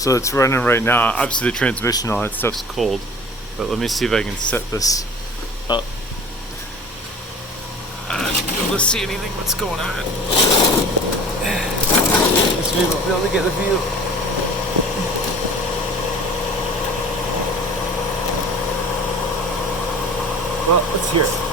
So it's running right now. Obviously the transmission, all that stuff's cold. But let me see if I can set this up. Be able to see anything what's going on. This way we'll be able to get a view. Well, let's hear it.